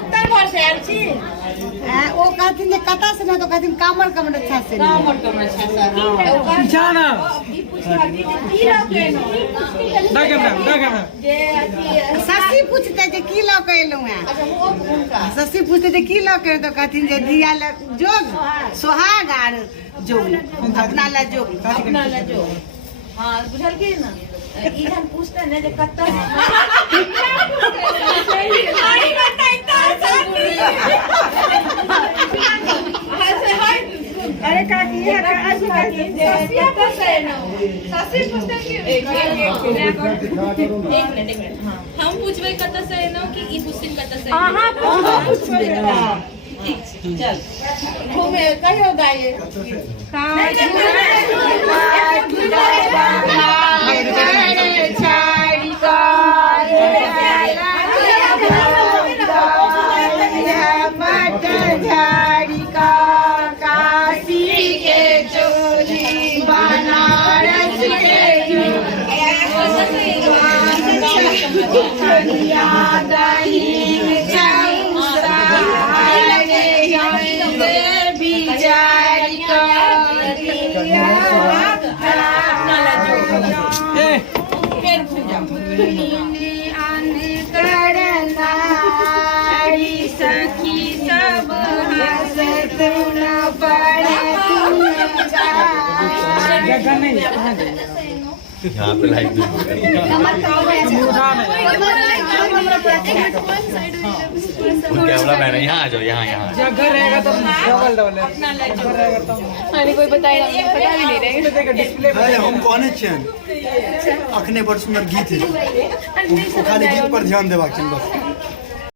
उत्तर भर से आयल छी ओ कहथिन जे कतऽ से ना तो कहथिन कामर कमर अच्छा से कामर कमर अच्छा से जाना ई पूछा कि की रखे न जे ससी पूछते जे की लऽ के एलहुँ हैं अच्छा वो उनका ससी पूछते जे की लऽ के तो कहथिन जे धिया ले जोग सोहाग आर जोग अपना ला जोग अपना ला जो हां बुझल की ना ई हम पूछते ने जे कत्ता आई बताइता अरे काकी है आज काकी कत्ता से ना ससी पूछते कि एक मिनट हां हम पूछबे कत से न कि ई पूछिन कत से हां पूछबे ठीक चल घूमे कहियो गाये सखी सब हंसत न पड़े यहाँ पे लाइट कैमरा मैन यहाँ आ जाओ यहाँ घर रहेगा तो डबल कोई बताया पता भी नहीं रहेगा डिस्प्ले हम कहने छियन अखने बड़ सुंदर गीत है खाली गीत पर ध्यान देबाक छै बस